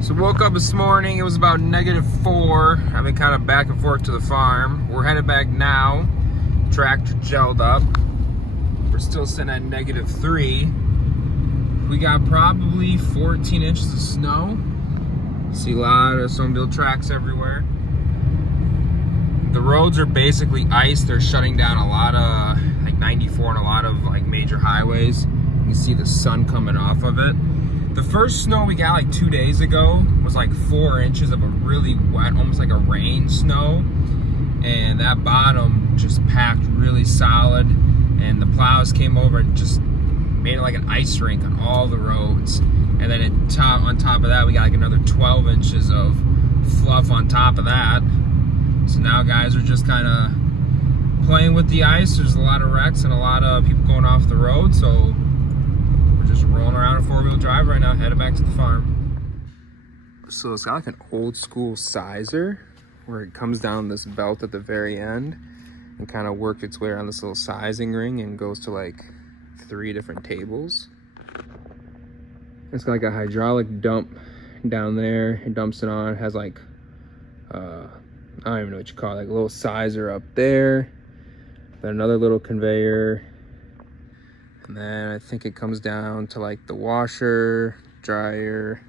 So woke up this morning, it was about -4. I've been kind of back and forth to the farm. We're headed back now. Tractor gelled up. We're still sitting at -3. We got probably 14 inches of snow. See a lot of snowmobile tracks everywhere. The roads are basically ice. They're shutting down a lot of like 94 and a lot of like major highways. You can see the sun coming off of it. The first snow we got like 2 days ago was like 4 inches of a really wet, almost like a rain snow. And that bottom just packed really solid. And the plows came over and just made it like an ice rink on all the roads. And then on top of that, we got like another 12 inches of fluff on top of that. So now guys are just kind of playing with the ice. There's a lot of wrecks and a lot of people going off the road. So we're just rolling around in four-wheel drive right now, headed back to the farm. So it's got like an old school sizer where it comes down this belt at the very end and kind of worked its way around this little sizing ring and goes to like 3 different tables. It's got like a hydraulic dump down there. It dumps it on. It has like, I don't even know what you call it, like a little sizer up there. Then another little conveyor. And then I think it comes down to like the washer, dryer,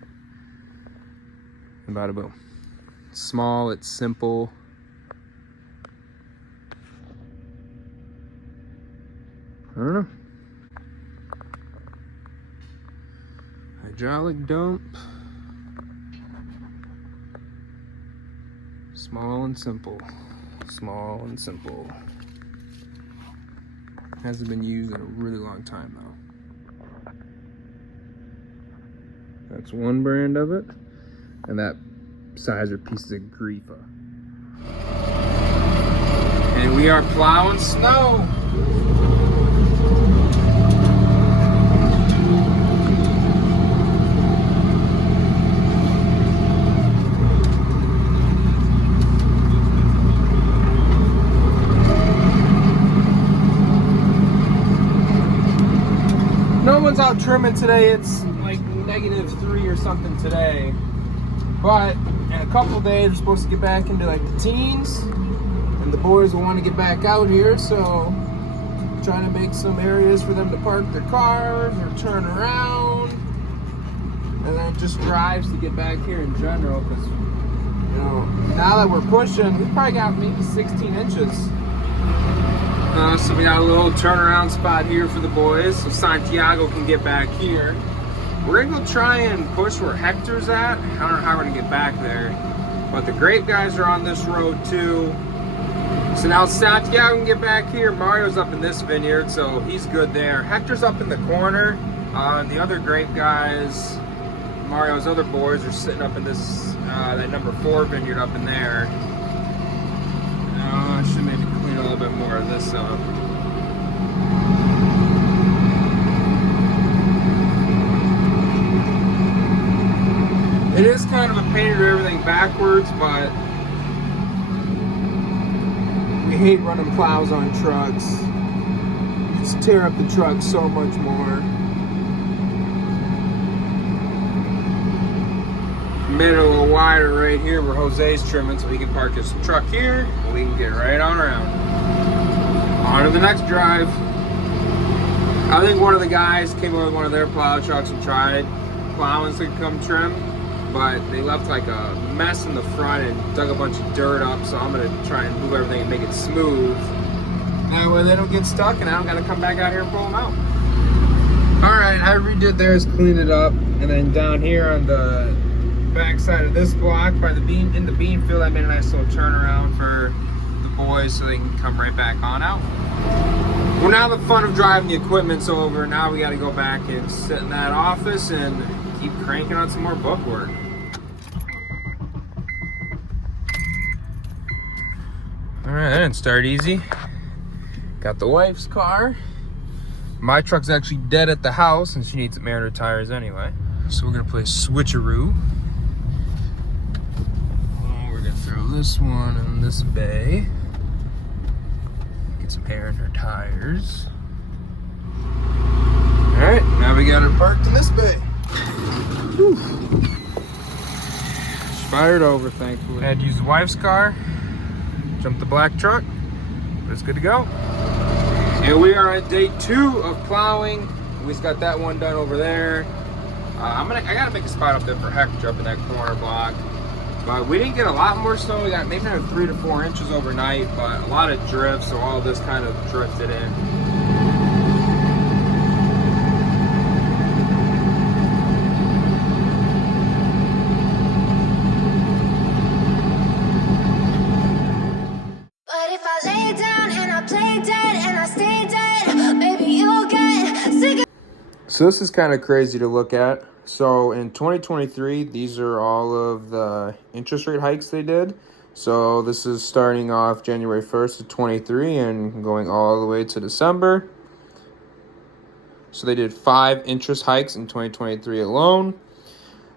and bada boom. It's small, it's simple. I don't know. Hydraulic dump. Small and simple. Small and simple. Hasn't been used in a really long time though. That's one brand of it. And that sizer piece is a Grifa. And we are plowing snow. No one's out trimming today. It's like -3 or something today. But in a couple of days, we're supposed to get back into like the teens. And the boys will want to get back out here. So trying to make some areas for them to park their cars or turn around. And then just drives to get back here in general. Because, you know, now that we're pushing, we probably got maybe 16 inches. So we got a little turnaround spot here for the boys so Santiago can get back here. We're gonna go try and push where Hector's at. I don't know how we're gonna get back there. But the grape guys are on this road too. So now Santiago can get back here. Mario's up in this vineyard, so he's good there. Hector's up in the corner. The other grape guys, Mario's other boys, are sitting up in this, that number 4 vineyard up in there. I should maybe clean a little bit more of this up. It is kind of a pain to do everything backwards, but we hate running plows on trucks. You just tear up the truck so much more. Made it a little wider right here where Jose's trimming so he can park his truck here and we can get right on around. On to the next drive. I think one of the guys came over with one of their plow trucks and tried plowing so they could come trim, but they left like a mess in the front and dug a bunch of dirt up, so I'm gonna try and move everything and make it smooth. That way they don't get stuck and I don't gotta come back out here and pull them out. Alright, I redid theirs, cleaned it up, and then down here on the back side of this block by the bean, in the bean field, I made a nice little turnaround for the boys so they can come right back on out. Well, now the fun of driving the equipment's over. Now we got to go back and sit in that office and keep cranking on some more book work. All right, that didn't start easy. Got the wife's car. My truck's actually dead at the house and she needs some air tires anyway. So we're gonna play switcheroo. Throw this one in this bay. Get some air in her tires. Alright, now we got her parked in this bay. Whew. Fired over, thankfully. Had to use the wife's car. Jumped the black truck. But it's good to go. And we are at day 2 of plowing. We just got that one done over there. I gotta make a spot up there for Hector up in that corner block. But we didn't get a lot more snow. We got maybe 3 to 4 inches overnight, but a lot of drift, so all of this kind of drifted in. But if I lay down and I play dead and I stay dead, maybe you'll get sick of. So this is kind of crazy to look at. So in 2023, these are all of the interest rate hikes they did. So this is starting off January 1st of 23 and going all the way to December. So they did 5 interest hikes in 2023 alone.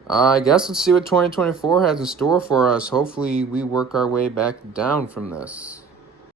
I guess let's see what 2024 has in store for us. Hopefully we work our way back down from this.